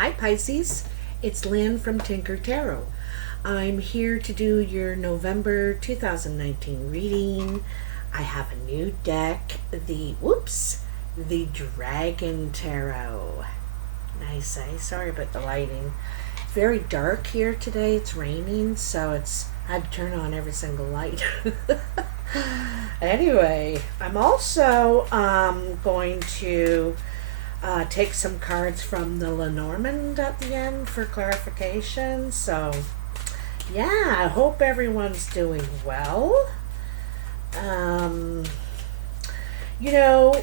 Hi Pisces, it's Lynn from Tinker Tarot. I'm here to do your November 2019 reading. I have a new deck, the Dragon Tarot. Nice, eh? Sorry about the lighting. It's very dark here today. It's raining, so I had to turn on every single light. Anyway, I'm also going to take some cards from the Lenormand at the end for clarification. So, yeah, I hope everyone's doing well. You know,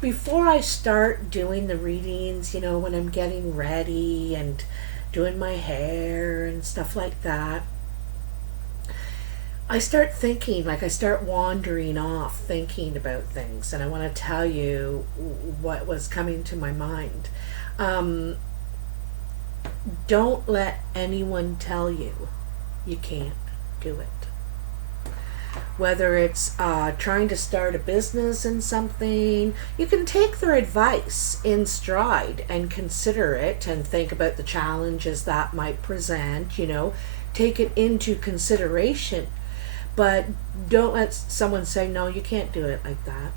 before I start doing the readings, you know, when I'm getting ready and doing my hair and stuff like that, I start thinking, I start wandering off thinking about things, and I want to tell you what was coming to my mind. Don't let anyone tell you can't do it. Whether it's trying to start a business in something, you can take their advice in stride and consider it and think about the challenges that might present, you know, take it into consideration. But don't let someone say, no, you can't do it like that.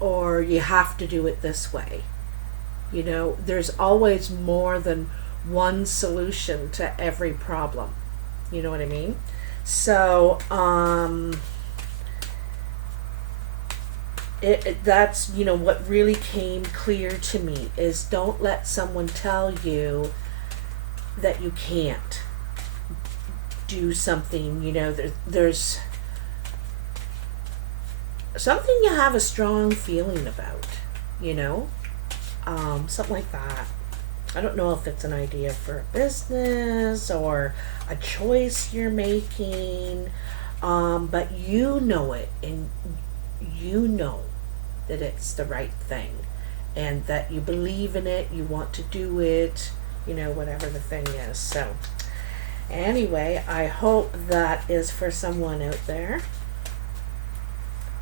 Or you have to do it this way. You know, there's always more than one solution to every problem. You know what I mean? So, that's, you know, what really came clear to me is don't let someone tell you that you can't do something. You know, there's something you have a strong feeling about, you know, something like that. I don't know if it's an idea for a business or a choice you're making, but you know it, and you know that it's the right thing and that you believe in it, you want to do it, you know, whatever the thing is. So anyway, I hope that is for someone out there.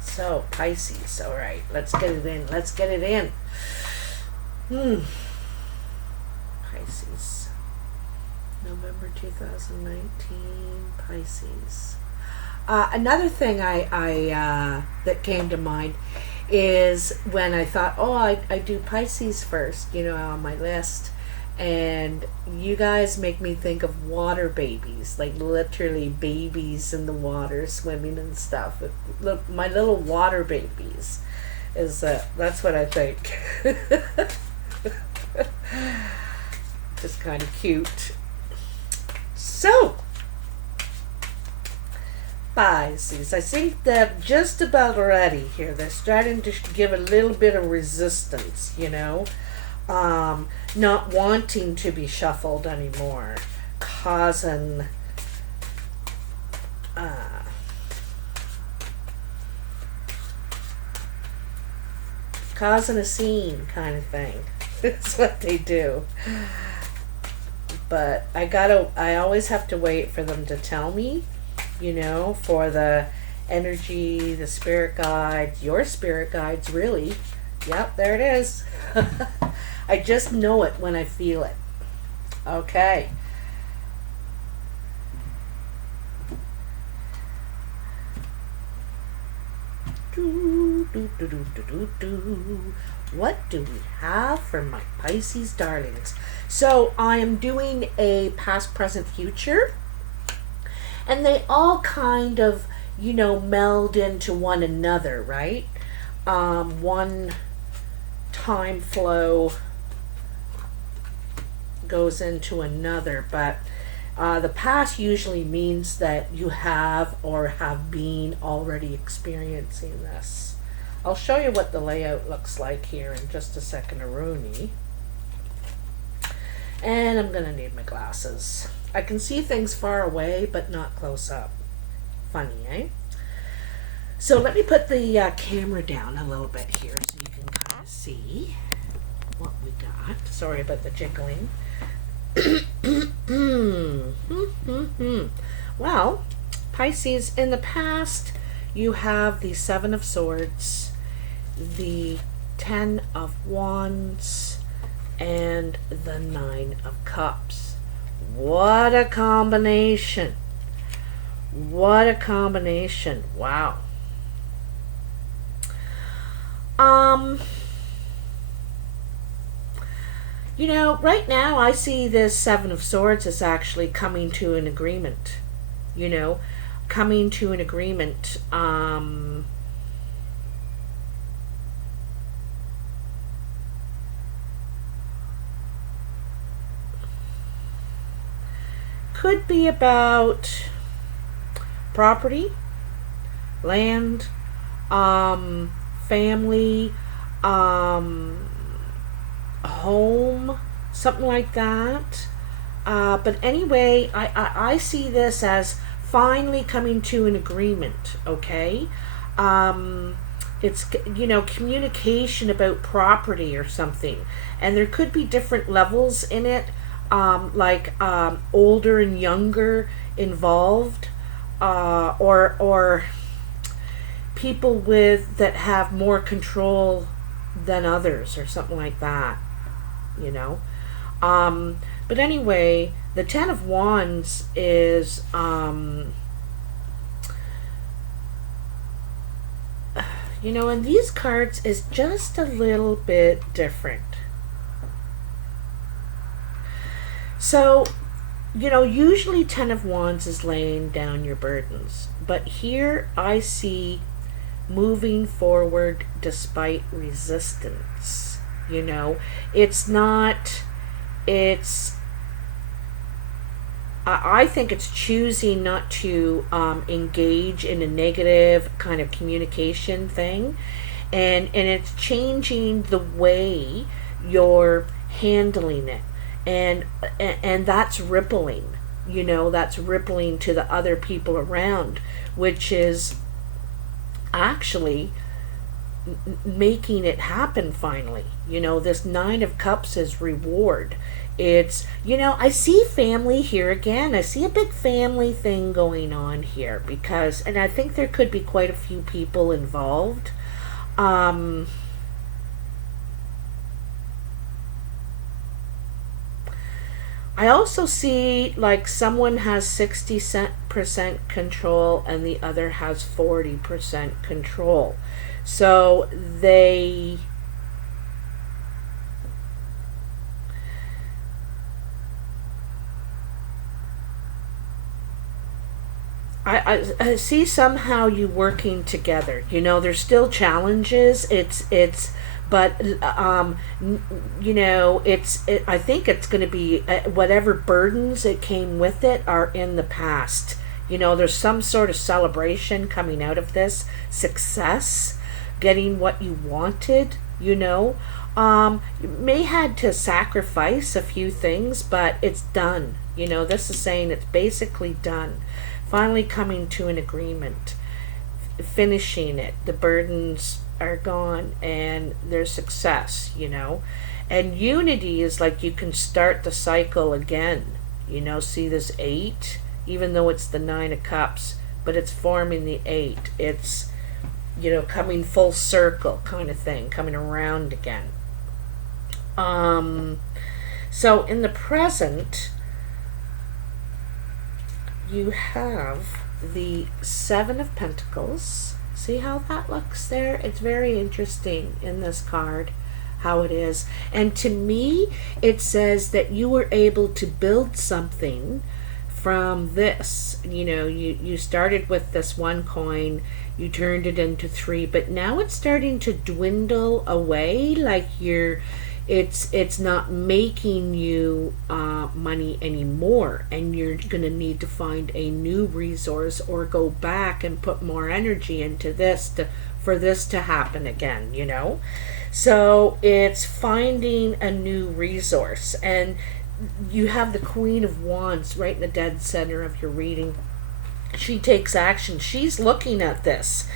So, Pisces, all right, let's get it in. Let's get it in. Pisces. November 2019, Pisces. Another thing I that came to mind is when I thought, oh, I do Pisces first, you know, on my list. And you guys make me think of water babies, like literally babies in the water swimming and stuff. Look, my little water babies is that's what I think. Just kind of cute. So, Pisces, I think they're just about ready here. They're starting to give a little bit of resistance, you know. Not wanting to be shuffled anymore, causing a scene kind of thing. That's what they do. But I always have to wait for them to tell me, you know, for the energy, the spirit guides, your spirit guides, really. Yep, there it is. I just know it when I feel it. Okay. What do we have for my Pisces darlings? So I am doing a past, present, future. And they all kind of, you know, meld into one another, right? One time flow goes into another, but the past usually means that you have or have been already experiencing this. I'll show you what the layout looks like here in just a second, Rooney. And I'm gonna need my glasses. I can see things far away, but not close up. Funny, eh? So let me put the camera down a little bit here so you can kind of see what we got. Sorry about the jiggling. Well, Pisces, in the past, you have the Seven of Swords, the Ten of Wands, and the Nine of Cups. What a combination. What a combination. Wow. You know, right now I see this Seven of Swords as actually coming to an agreement. You know, coming to an agreement. Could be about property, land, family, home, something like that. But anyway, I see this as finally coming to an agreement, okay? It's, you know, communication about property or something. And there could be different levels in it, like older and younger involved, or people with that have more control than others or something like that, you know. But anyway, the Ten of Wands is you know, and these cards is just a little bit different. So, you know, usually Ten of Wands is laying down your burdens, but here I see moving forward despite resistance. You know, it's not, it's, I think it's choosing not to engage in a negative kind of communication thing, and it's changing the way you're handling it, and that's rippling. You know, that's rippling to the other people around, which is actually making it happen finally. You know, this Nine of Cups is reward. It's, you know, I see family here again. I see a big family thing going on here because, and I think there could be quite a few people involved. I also see like someone has 60% control and the other has 40% control. So they, I see somehow you working together. You know, there's still challenges. But you know, I think it's going to be whatever burdens it came with it are in the past. You know, there's some sort of celebration coming out of this success, getting what you wanted. You know, you may had to sacrifice a few things, but it's done. You know, this is saying it's basically done. Finally coming to an agreement, finishing it. The burdens are gone and there's success, you know. And unity is like you can start the cycle again. You know, see this 8, even though it's the 9 of Cups, but it's forming the 8. It's, you know, coming full circle kind of thing, coming around again. So in the present, you have the Seven of Pentacles. See how that looks there? It's very interesting in this card how it is. And to me, it says that you were able to build something from this. You know, you started with this one coin, you turned it into 3, but now it's starting to dwindle away, like it's not making you money anymore, and you're going to need to find a new resource or go back and put more energy into this for this to happen again, you know. So it's finding a new resource, and you have the Queen of Wands right in the dead center of your reading. she takes action. She's looking at this.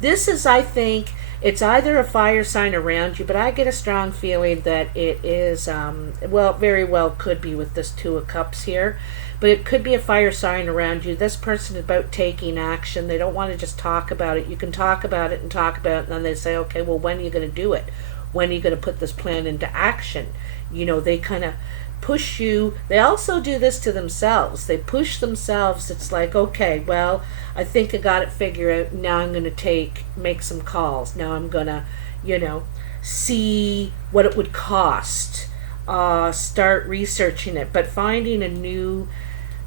This is, I think, it's either a fire sign around you, but I get a strong feeling that it is, well, very well could be with this Two of Cups here, but it could be a fire sign around you. This person is about taking action. They don't want to just talk about it. You can talk about it and talk about it, and then they say, okay, well, when are you going to do it? When are you going to put this plan into action? You know, they kind of push you. They also do this to themselves. They push themselves. It's like, okay, well, I think I got it figured out. Now I'm going to make some calls. Now I'm going to, you know, see what it would cost. Start researching it, but finding a new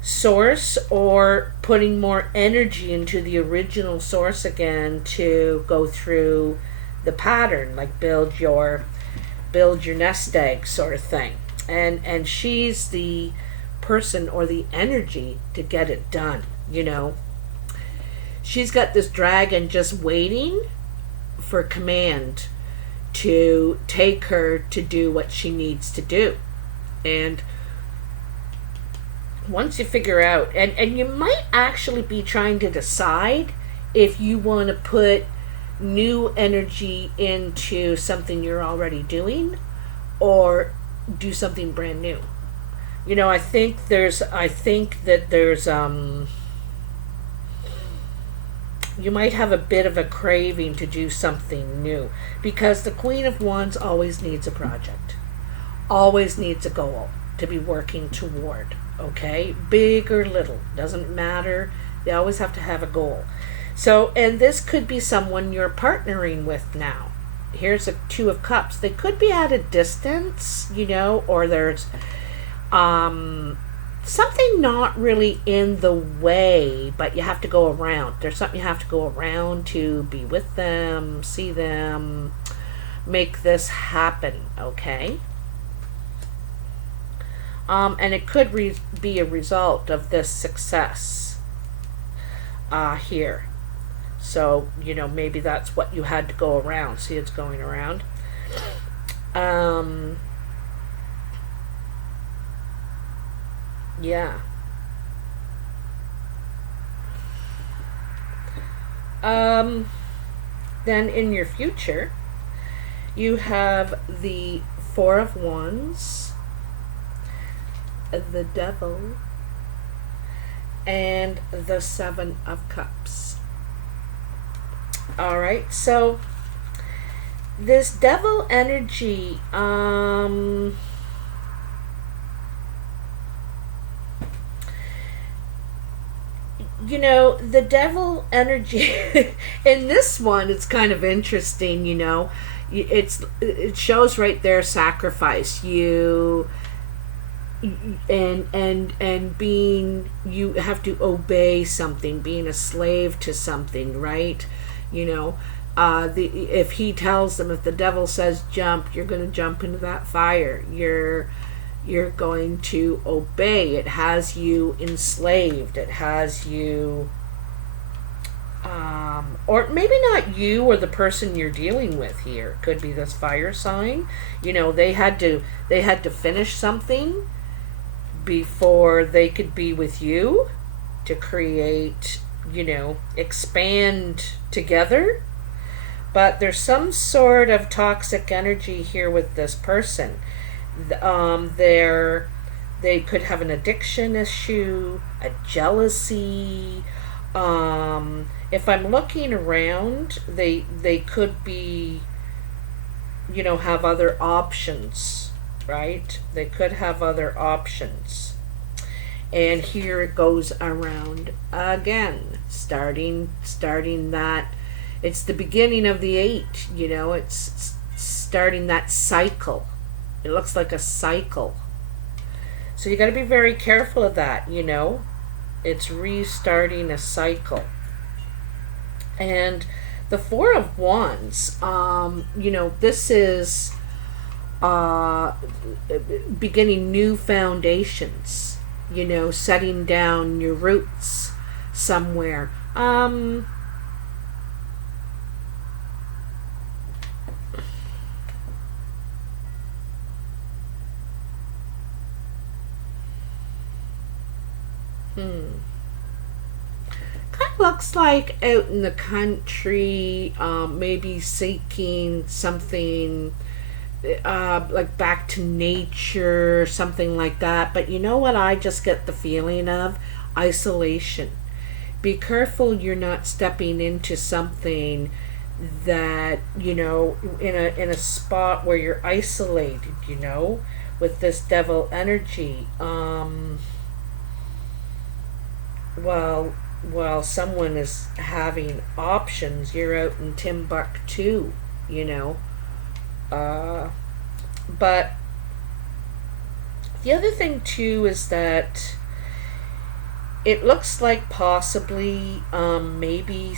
source or putting more energy into the original source again to go through the pattern, like build your nest egg sort of thing. And she's the person or the energy to get it done, you know. She's got this dragon just waiting for command to take her to do what she needs to do. And once you figure out, and you might actually be trying to decide if you want to put new energy into something you're already doing or do something brand new. You know, I think that there's you might have a bit of a craving to do something new, because the Queen of Wands always needs a project, always needs a goal to be working toward, okay? Big or little, doesn't matter. They always have to have a goal. So, and this could be someone you're partnering with now. Here's a Two of Cups. They could be at a distance, you know, or there's something not really in the way, but you have to go around. There's something you have to go around to be with them, see them, make this happen, okay? And it could be a result of this success here. So, you know, maybe that's what you had to go around. See, it's going around. Yeah. Then in your future, you have the Four of Wands, the Devil, and the Seven of Cups. All right, so this Devil energy, you know, the Devil energy in this one, it's kind of interesting, you know. It shows right there sacrifice. And being, you have to obey something, being a slave to something, right? You know, if he tells them, if the Devil says jump, you're going to jump into that fire. You're going to obey. It has you enslaved. It has you, or maybe not you or the person you're dealing with here. Could be this fire sign. You know, they had to finish something before they could be with you to create, you know, expand together. But there's some sort of toxic energy here with this person. They could have an addiction issue, a jealousy. If I'm looking around, they could be, you know, have other options, right? They could have other options. And here it goes around again, starting that. It's the beginning of the 8, you know, it's starting that cycle. It looks like a cycle. So you got to be very careful of that, you know. It's restarting a cycle. And the Four of Wands, you know, this is beginning new foundations, you know, setting down your roots somewhere. looks like out in the country, maybe seeking something like back to nature, something like that. But you know what I just get the feeling of? Isolation. Be careful you're not stepping into something that, in a spot where you're isolated, with this devil energy. While someone is having options, you're out in Timbuktu, but the other thing too is that it looks like possibly maybe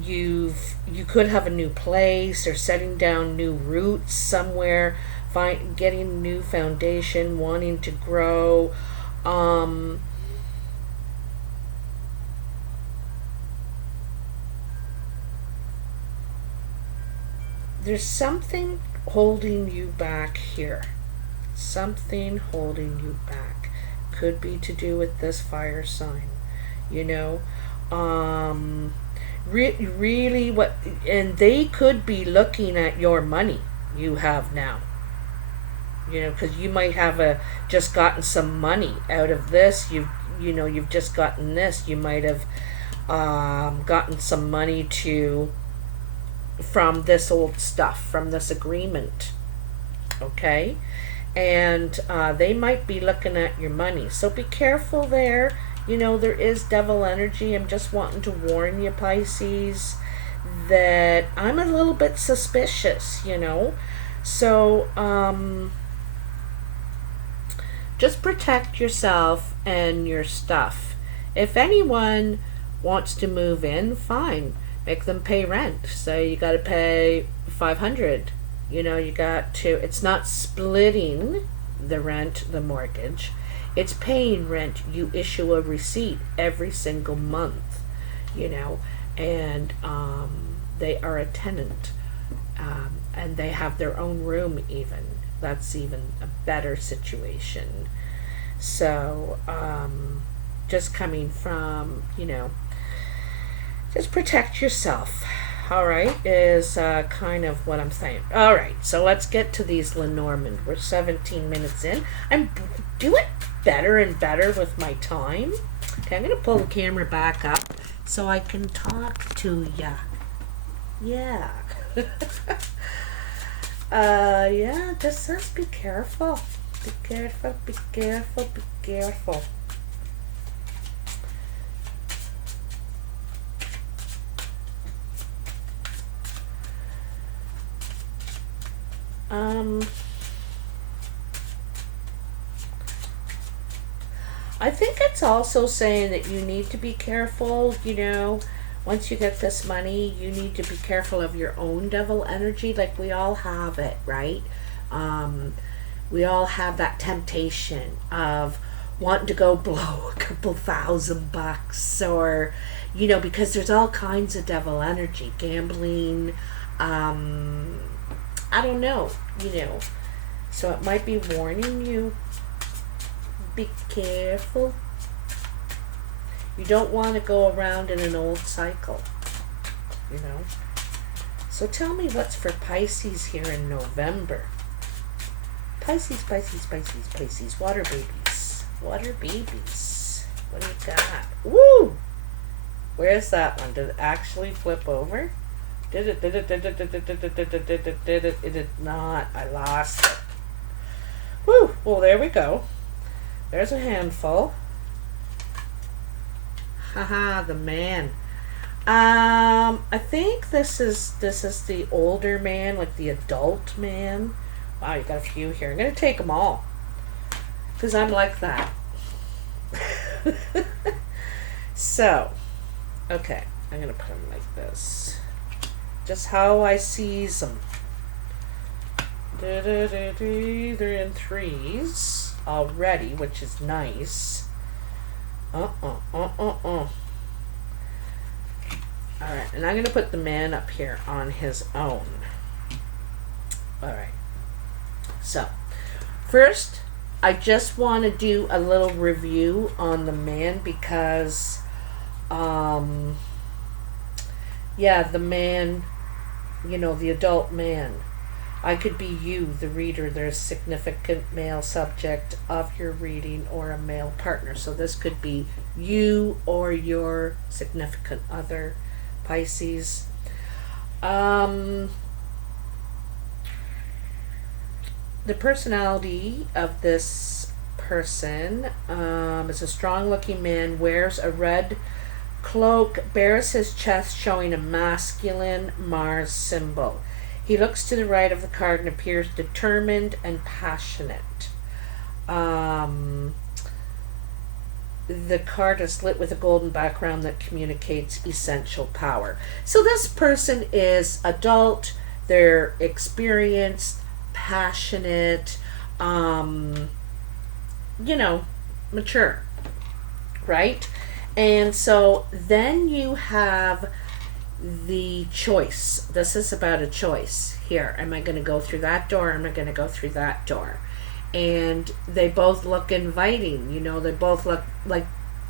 you could have a new place or setting down new roots somewhere, getting a new foundation, wanting to grow. There's something holding you back here. Something holding you back. Could be to do with this fire sign. Really what, and they could be looking at your money you have now. Because you might have just gotten some money out of this. You've just gotten this. You might have gotten some money from this old stuff, from this agreement, okay? And they might be looking at your money, so be careful there. There is devil energy. I'm just wanting to warn you, Pisces, that I'm a little bit suspicious, so just protect yourself and your stuff. If anyone wants to move in, fine, make them pay rent. So you got to pay $500. You got to. It's not splitting the rent, the mortgage. It's paying rent. You issue a receipt every single month. And they are a tenant, and they have their own room. Even that's even a better situation. So just coming from just protect yourself, all right, is kind of what I'm saying. All right, so let's get to these Lenormand. We're 17 minutes in. I'm doing better and better with my time. Okay, I'm going to pull the camera back up so I can talk to ya. Yeah. Yeah, this says be careful. Be careful, be careful, be careful. I think it's also saying that you need to be careful, once you get this money, you need to be careful of your own devil energy. Like, we all have it, right? We all have that temptation of wanting to go blow a couple $1,000 or, because there's all kinds of devil energy, gambling, I don't know, so it might be warning you, be careful. You don't want to go around in an old cycle, So tell me what's for Pisces here in November. Pisces, Pisces, Pisces, Pisces, water babies. Water babies. What do you got? Woo! Where's that one? Did it actually flip over? Did it? Did it? Did it? Did it? Did it? Did it? Did it? Did it? It did not. I lost it. Woo! Well, there we go. There's a handful. Haha, the man. I think this is the older man, like the adult man. Wow, you got a few here. I'm gonna take them all because I'm like that. So, okay, I'm gonna put them like this. Just how I sees them. They're in threes already, which is nice. Alright, and I'm going to put the man up here on his own. Alright. So, first, I just want to do a little review on the man because Um, yeah, the man, the adult man. I could be you, the reader. There's significant male subject of your reading or a male partner. So this could be you or your significant other, Pisces. The personality of this person is a strong looking man, wears a red cloak, bears his chest showing a masculine Mars symbol. He looks to the right of the card and appears determined and passionate. The card is lit with a golden background that communicates essential power. So this person is adult, they're experienced, passionate, mature, right? And so then you have the choice. This is about a choice here. Am I going to go through that door? Or am I going to go through that door? And they both look inviting. They both look like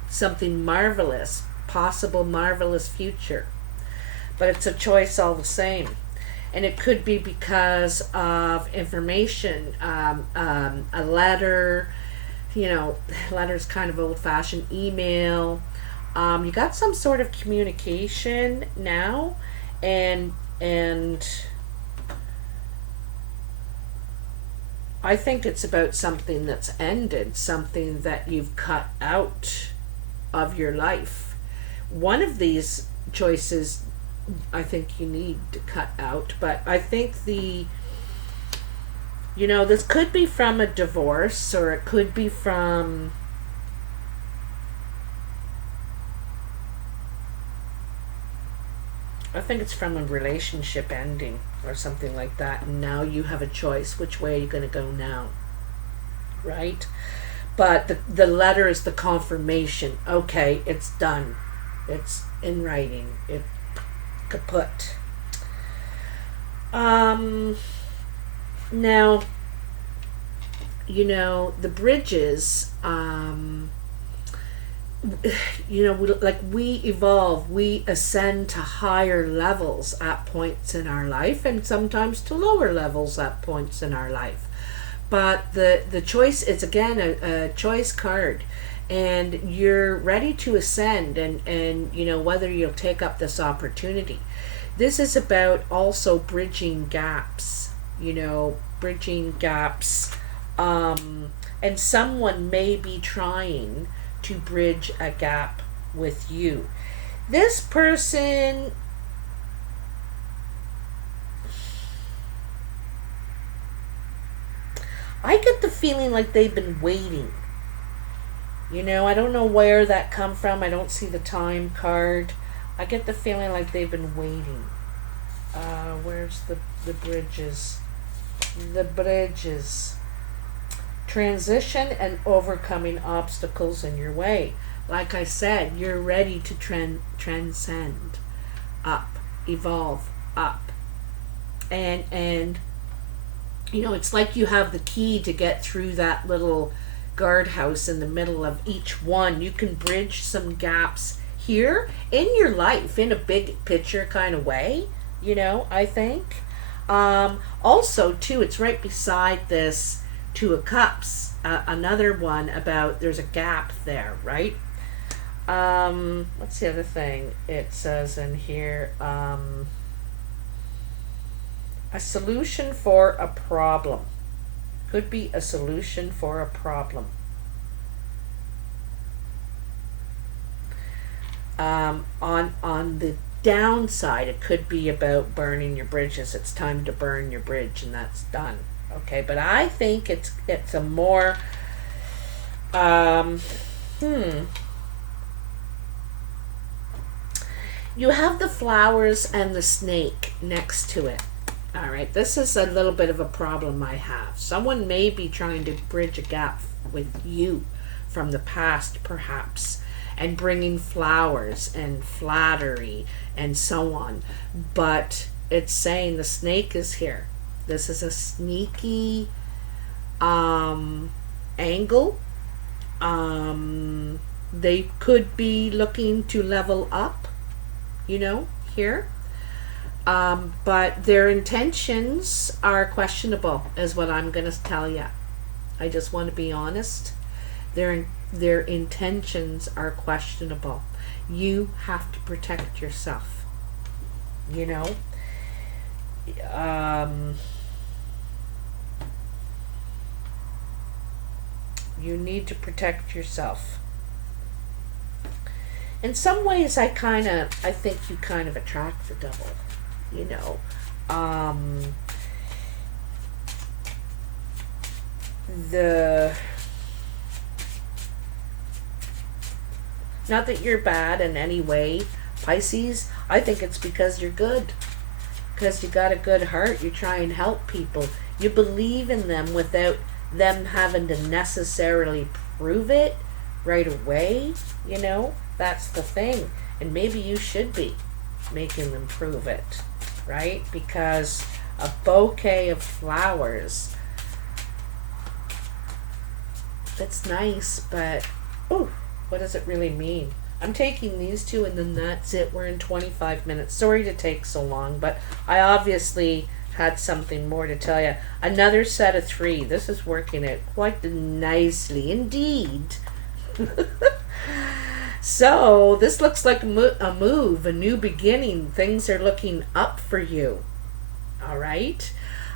something marvelous, possible marvelous future. But it's a choice all the same. And it could be because of information, a letter. Letter's kind of old-fashioned. Email. You got some sort of communication now, and I think it's about something that's ended, something that you've cut out of your life. One of these choices I think you need to cut out, but I think this could be from a divorce, or it could be from I think it's from a relationship ending or something like that, and now you have a choice. Which way are you going to go now? Right? But the letter is the confirmation. Okay, it's done. It's in writing. It kaput. Now, the bridges, we evolve, we ascend to higher levels at points in our life, and sometimes to lower levels at points in our life. But the choice is, again, a choice card, and you're ready to ascend, and whether you'll take up this opportunity. This is about also bridging gaps, and someone may be trying to bridge a gap with you. This person, I get the feeling like they've been waiting. I don't know where that come from. I don't see the time card. I get the feeling like they've been waiting. Where's the bridges? The bridges. Transition and overcoming obstacles in your way. Like I said, you're ready to transcend, up, evolve, up. And it's like you have the key to get through that little guardhouse in the middle of each one. You can bridge some gaps here in your life in a big picture kind of way, I think. Also, too, it's right beside this Two of Cups, another one about there's a gap there, right? What's the other thing it says in here? A solution for a problem. Could be a solution for a problem. On the downside, it could be about burning your bridges. It's time to burn your bridge, and that's done. Okay, but I think it's a more you have the flowers and the snake next to it. All right, this is a little bit of a problem I have. Someone may be trying to bridge a gap with you from the past, perhaps, and bringing flowers and flattery and so on. But it's saying the snake is here. This is a sneaky angle. They could be looking to level up, you know, here. But their intentions are questionable, is what I'm going to tell you. I just want to be honest. Their intentions are questionable. You have to protect yourself. You know, you need to protect yourself. In some ways, I think you kind of attract the devil. You know, the not that you're bad in any way, Pisces. I think it's because you're good. Because you got a good heart. You try and help people. You believe in them without them having to necessarily prove it right away. You know, that's the thing. And maybe you should be making them prove it, right? Because a bouquet of flowers, it's nice, but ooh, what does it really mean? I'm taking these two and then that's it. We're in 25 minutes. Sorry to take so long, but I obviously had something more to tell you. Another set of 3. This is working out quite nicely indeed. So this looks like a move, a new beginning. Things are looking up for you. All right.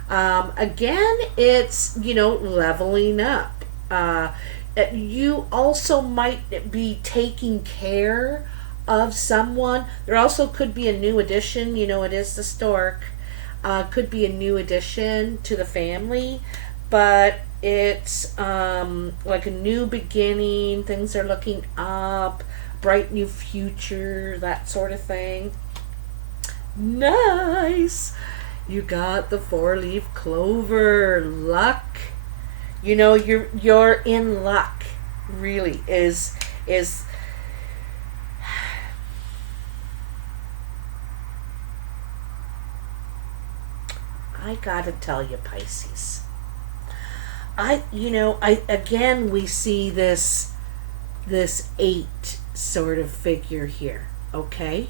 Again, it's, you know, leveling up. You also might be taking care of someone. There also could be a new addition. You know, it is the stork. Could be a new addition to the family, but it's like a new beginning. Things are looking up, bright new future, that sort of thing. Nice. You got the 4-leaf clover. Luck. You know, you're in luck. Really is. I gotta tell you, Pisces. Again, we see this 8 sort of figure here, okay?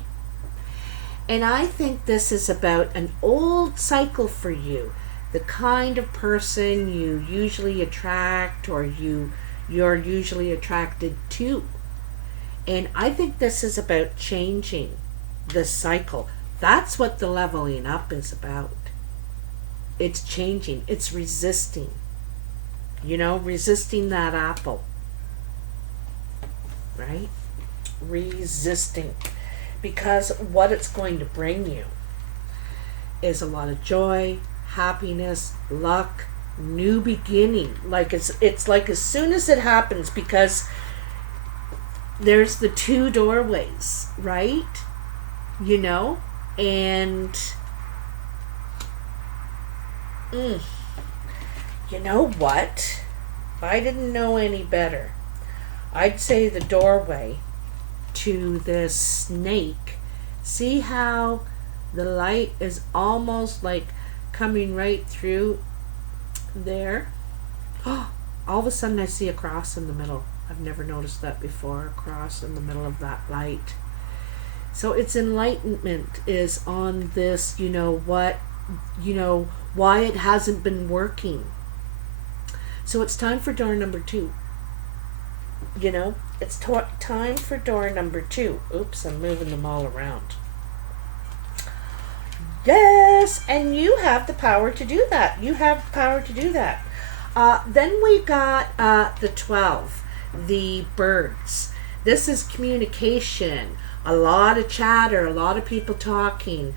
And I think this is about an old cycle for you. The kind of person you usually attract or you're usually attracted to. And I think this is about changing the cycle. That's what the leveling up is about. It's changing. It's resisting. You know, resisting that apple. Right? Resisting. Because what it's going to bring you is a lot of joy, happiness, luck, new beginning. Like it's like as soon as it happens, because there's the 2 doorways, right? You know? And you know what? If I didn't know any better, I'd say the doorway to this snake. See how the light is almost like coming right through there? Oh, all of a sudden I see a cross in the middle. I've never noticed that before, a cross in the middle of that light. So its enlightenment is on this, you know, why it hasn't been working. So it's time for door number 2. You know, it's time for door number 2. Oops, I'm moving them all around. Yes, and you have the power to do that. You have the power to do that. Then we got the 12, the birds. This is communication. A lot of chatter, a lot of people talking.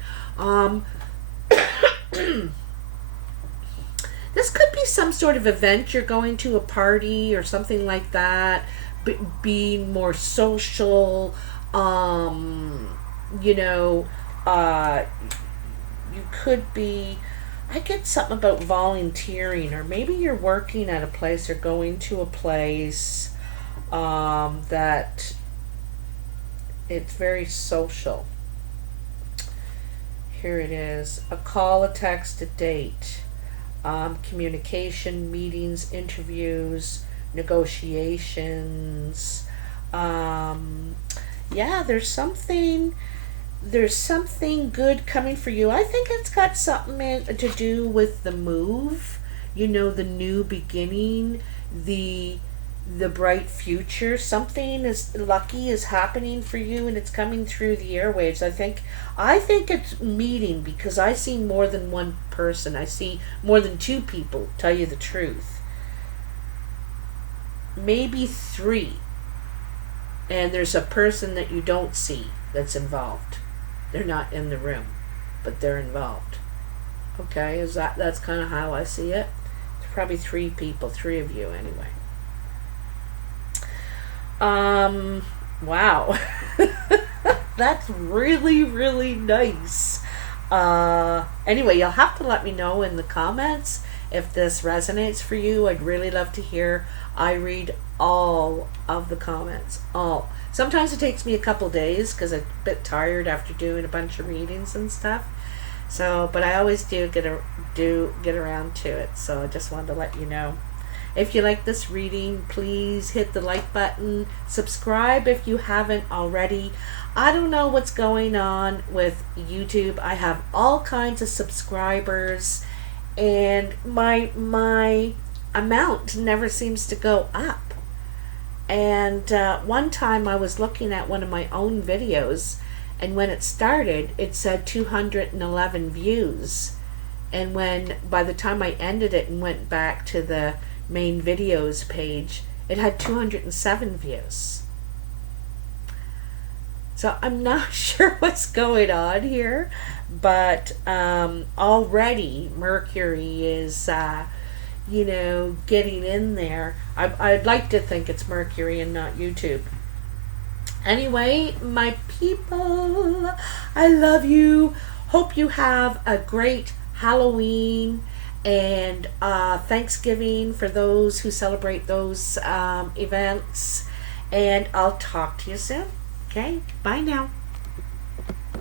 This could be some sort of event. You're going to a party or something like that. Being more social. You know, you could be, I get something about volunteering, or maybe you're working at a place or going to a place that it's very social. Here it is. A call, a text, a date. Communication, meetings, interviews, negotiations. Yeah, there's something good coming for you. I think it's got something to do with the move, the new beginning, the bright future. Something is lucky is happening for you, and it's coming through the airwaves. I think it's meeting, because I see more than one person. I see more than two people, tell you the truth. Maybe three. And there's a person that you don't see that's involved. They're not in the room, but they're involved. Okay, that's kind of how I see it. It's probably three people, three of you anyway. Wow. That's really, really nice. Anyway, you'll have to let me know in the comments if this resonates for you. I'd really love to hear. I read all of the comments. All. Sometimes it takes me a couple days because I'm a bit tired after doing a bunch of readings and stuff. So, but I always do get around to it. So I just wanted to let you know. If you like this reading, please hit the like button. Subscribe if you haven't already. I don't know what's going on with YouTube. I have all kinds of subscribers, and my amount never seems to go up. And one time I was looking at one of my own videos, and when it started, it said 211 views. And by the time I ended it and went back to the main videos page, it had 207 views. So I'm not sure what's going on here, but already Mercury is getting in there. I'd like to think it's Mercury and not YouTube. Anyway, my people, I love you. Hope you have a great Halloween and Thanksgiving for those who celebrate those events. And I'll talk to you soon. Okay, bye now.